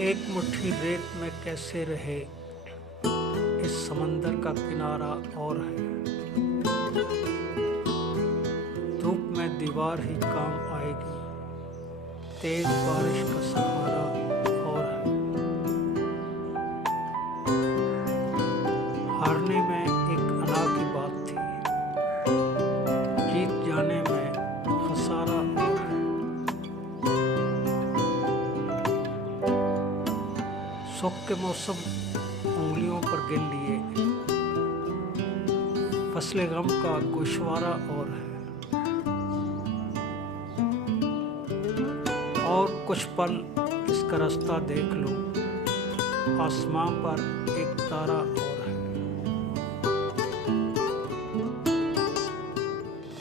एक मुट्ठी रेत में कैसे रहे, इस समंदर का किनारा और है। धूप में दीवार ही काम आएगी, तेज बारिश का सहारा और है। हारने में एक अना की बात थी, जीत जाने में खसारा और है। शौक के मौसम उंगलियों पर गिन लिए, फसले गम का गोशवारा और है। और कुछ पल इसका रास्ता देख लो, आसमां पर एक तारा और